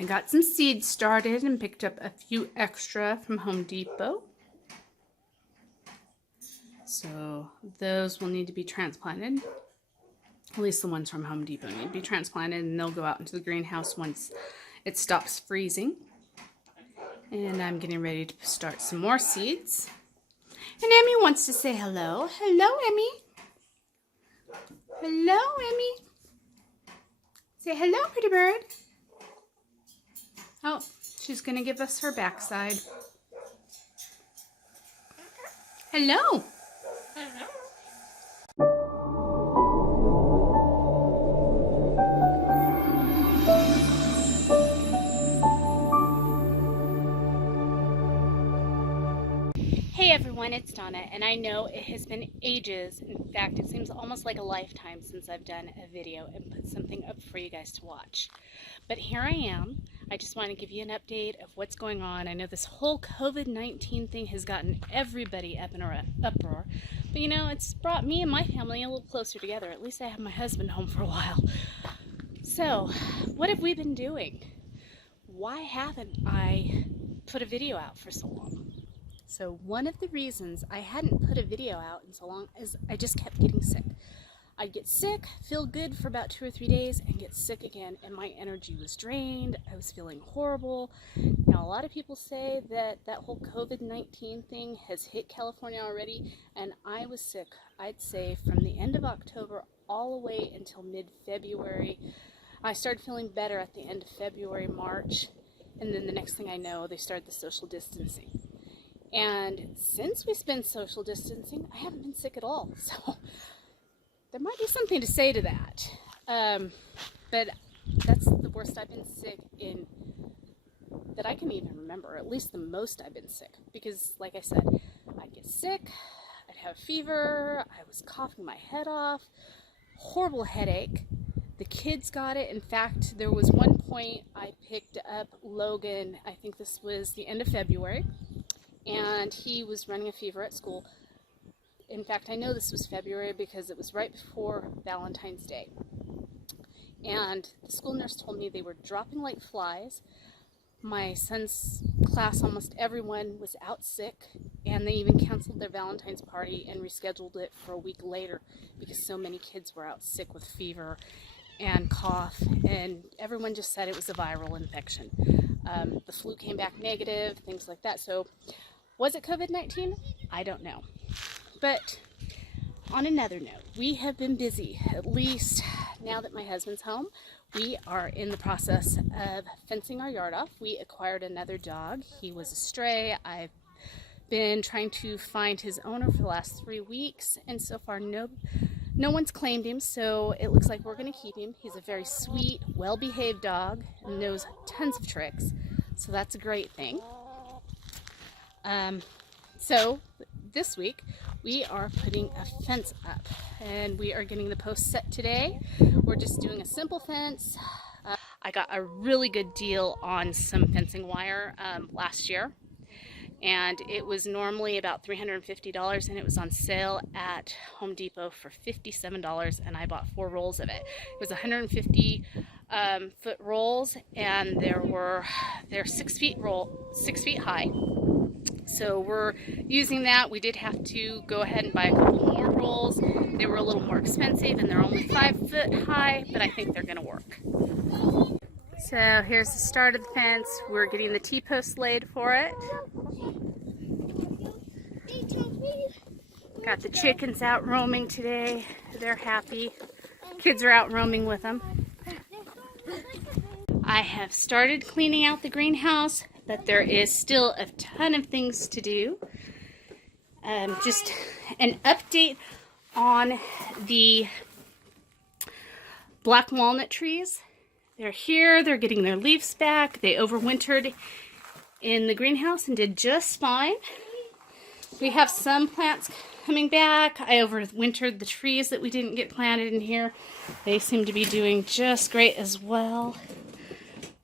I got some seeds started and picked up a few extra from Home Depot. So those will need to be transplanted. At least the ones from Home Depot need to be transplanted, and they'll go out into the greenhouse once it stops freezing. And I'm getting ready to start some more seeds. And Emmy wants to say hello. Hello, Emmy. Hello, Emmy. Say hello, pretty bird. Oh, she's going to give us her backside. Hello. Hey everyone, it's Donna, and I know it has been ages. In fact, it seems almost like a lifetime since I've done a video and put something up for you guys to watch. But here I am. I just want to give you an update of what's going on. I know this whole COVID-19 thing has gotten everybody up in an uproar, but you know, it's brought me and my family a little closer together. At least I have my husband home for a while. So, what have we been doing? Why haven't I put a video out for so long? So one of the reasons I hadn't put a video out in so long is I just kept getting sick. I'd get sick, feel good for about 2 or 3 days, and get sick again, and my energy was drained. I was feeling horrible. Now, a lot of people say that that whole COVID-19 thing has hit California already, and I was sick, I'd say, from the end of October all the way until mid-February. I started feeling better at the end of February, March, and then the next thing I know, they started the social distancing. And since we've been social distancing, I haven't been sick at all. So there might be something to say to that. But that's the worst I've been sick in that I can even remember, or at least the most I've been sick. Because like I said, I'd get sick, I'd have a fever, I was coughing my head off, horrible headache. The kids got it. In fact, there was one point I picked up Logan, I think this was the end of February, and he was running a fever at school. In fact, I know this was February because it was right before Valentine's Day. And the school nurse told me they were dropping like flies. My son's class, almost everyone was out sick, and they even canceled their Valentine's party and rescheduled it for a week later because so many kids were out sick with fever and cough, and everyone just said it was a viral infection. The flu came back negative, things like that. So was it COVID-19? I don't know. But on another note, we have been busy. At least now that my husband's home, we are in the process of fencing our yard off. We acquired another dog. He was a stray. I've been trying to find his owner for the last 3 weeks, and so far no one's claimed him, so it looks like we're going to keep him. He's a very sweet, well-behaved dog and knows tons of tricks, so that's a great thing. So this week we are putting a fence up, and we are getting the posts set today. We're just doing a simple fence. I got a really good deal on some fencing wire last year, and it was normally about $350, and it was on sale at Home Depot for $57, and I bought 4 rolls of it. It was 150 foot rolls, and they're 6 feet high. So we're using that. We did have to go ahead and buy a couple more rolls. They were a little more expensive, and they're only 5 foot high, but I think they're going to work. So here's the start of the fence. We're getting the T-posts laid for it. Got the chickens out roaming today. They're happy. Kids are out roaming with them. I have started cleaning out the greenhouse, but there is still a ton of things to do. Just an update on the black walnut trees. They're here, they're getting their leaves back. They overwintered in the greenhouse and did just fine. We have some plants coming back. I overwintered the trees that we didn't get planted in here. They seem to be doing just great as well.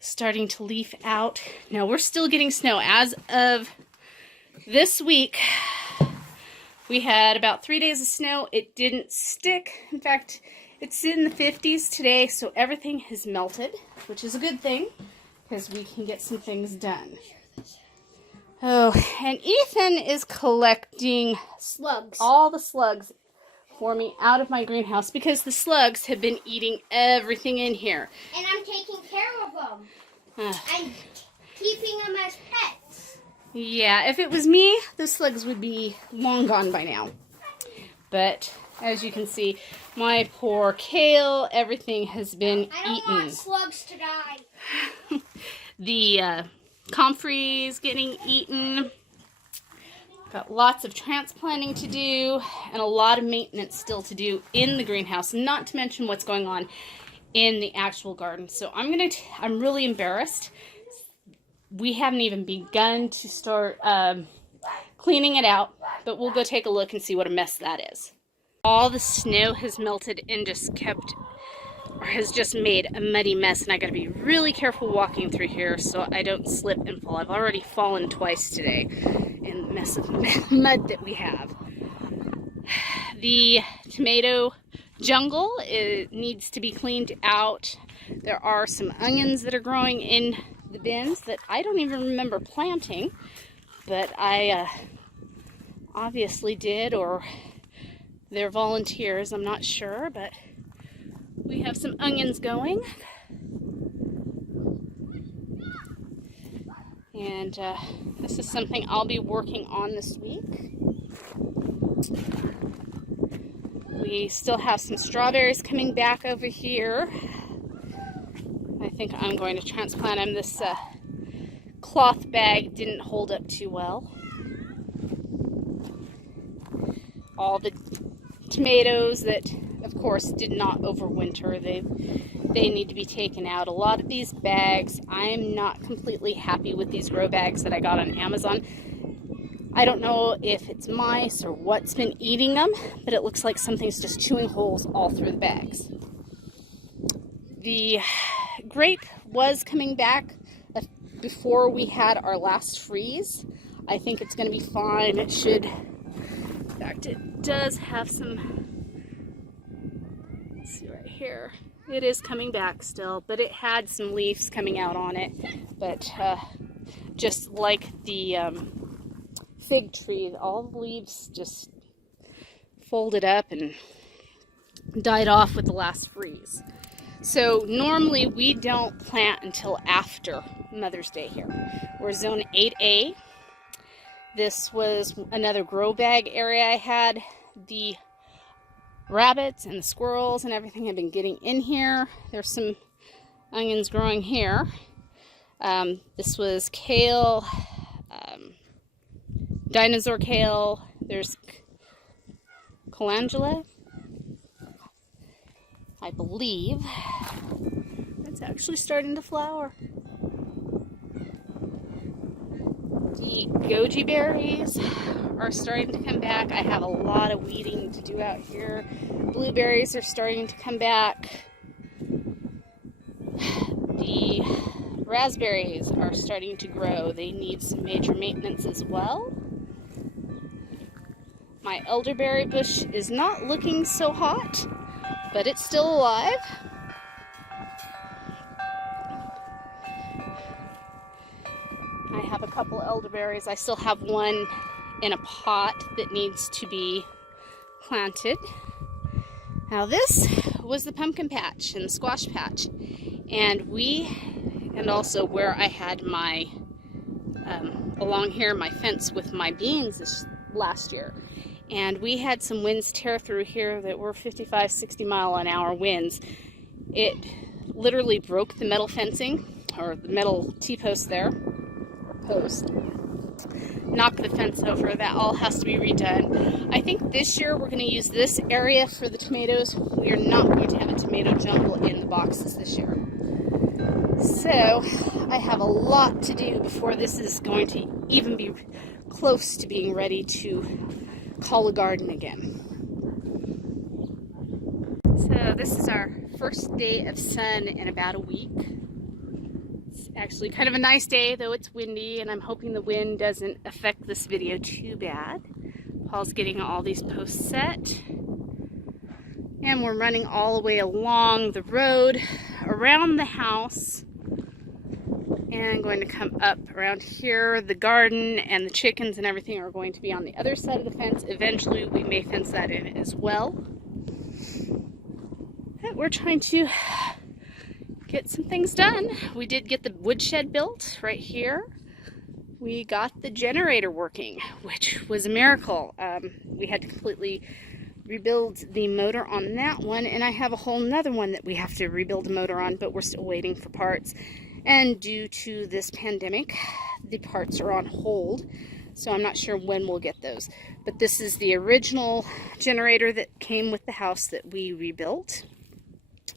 Starting to leaf out. Now we're still getting snow. As of this week, we had about 3 days of snow. It didn't stick. In fact, it's in the 50s today, so everything has melted, which is a good thing. because we can get some things done. Oh, and Ethan is collecting slugs. All the slugs for me out of my greenhouse because the slugs have been eating everything in here. And I'm taking care of them. I'm keeping them as pets. Yeah, if it was me, the slugs would be long gone by now. But as you can see, my poor kale, everything has been eaten. I don't want slugs to die. The comfrey is getting eaten. Got lots of transplanting to do and a lot of maintenance still to do in the greenhouse, not to mention what's going on in the actual garden. So I'm really embarrassed. We haven't even begun to start cleaning it out, but we'll go take a look and see what a mess that is. All the snow has melted and has just made a muddy mess, and I gotta be really careful walking through here so I don't slip and fall. I've already fallen twice today in the mess of mud that we have. The tomato jungle, it needs to be cleaned out. There are some onions that are growing in the bins that I don't even remember planting, but I obviously did, or they're volunteers, I'm not sure, but we have some onions going. And this is something I'll be working on this week. We still have some strawberries coming back over here. I think I'm going to transplant them. This cloth bag didn't hold up too well. All the tomatoes that, of course, did not overwinter, they need to be taken out. A lot of these bags, I'm not completely happy with these grow bags that I got on Amazon. I don't know if it's mice or what's been eating them, but it looks like something's just chewing holes all through the bags. The grape was coming back before we had our last freeze. I think it's going to be fine. It should, in fact, it does have some, let's see right here. It is coming back still, but it had some leaves coming out on it. But just like the fig tree, all the leaves just folded up and died off with the last freeze. So normally we don't plant until after Mother's Day here. We're zone 8A. This was another grow bag area I had. The rabbits and the squirrels and everything have been getting in here. There's some onions growing here. This was kale, dinosaur kale. There's calendula, I believe. It's actually starting to flower. The goji berries are starting to come back. I have a lot of weeding to do out here. Blueberries are starting to come back. The raspberries are starting to grow. They need some major maintenance as well. My elderberry bush is not looking so hot, but it's still alive. I have a couple elderberries. I still have one in a pot that needs to be planted. Now this was the pumpkin patch and the squash patch, and also where I had my along here my fence with my beans this last year, and we had some winds tear through here that were 55-60 mile-an-hour winds. It literally broke the metal fencing, or the metal T-post there, post, knocked the fence over. That all has to be redone. I think this year we're going to use this area for the tomatoes. We are not going to have a tomato jungle in the boxes this year. So I have a lot to do before this is going to even be close to being ready to call a garden again. So this is our first day of sun in about a week. It's actually kind of a nice day, though it's windy, and I'm hoping the wind doesn't affect this video too bad. Paul's getting all these posts set, and we're running all the way along the road around the house and going to come up around here. The garden and the chickens and everything are going to be on the other side of the fence. Eventually we may fence that in as well. But we're trying to get some things done. We did get the woodshed built right here. We got the generator working, which was a miracle. We had to completely rebuild the motor on that one, and I have a whole nother one that we have to rebuild a motor on, but we're still waiting for parts. And due to this pandemic, the parts are on hold, so I'm not sure when we'll get those. But this is the original generator that came with the house that we rebuilt,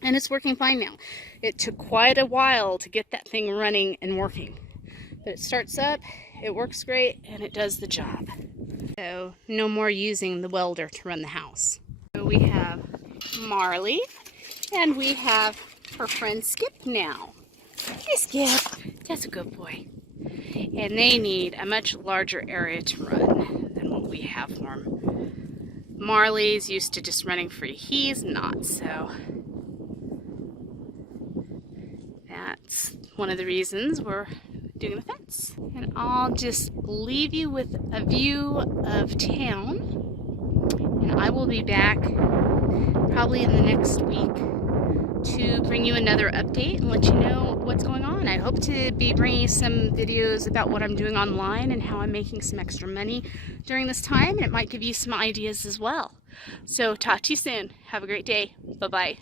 and it's working fine now. It took quite a while to get that thing running and working, but it starts up, it works great, and it does the job. So no more using the welder to run the house. So we have Marley, and we have her friend Skip now. Hey Skip, that's a good boy. And they need a much larger area to run than what we have for them. Marley's used to just running free. He's not, so that's one of the reasons we're doing the fence. And I'll just leave you with a view of town, and I will be back probably in the next week to bring you another update and let you know what's going on. I hope to be bringing you some videos about what I'm doing online and how I'm making some extra money during this time, and it might give you some ideas as well. So talk to you soon. Have a great day. Bye-bye.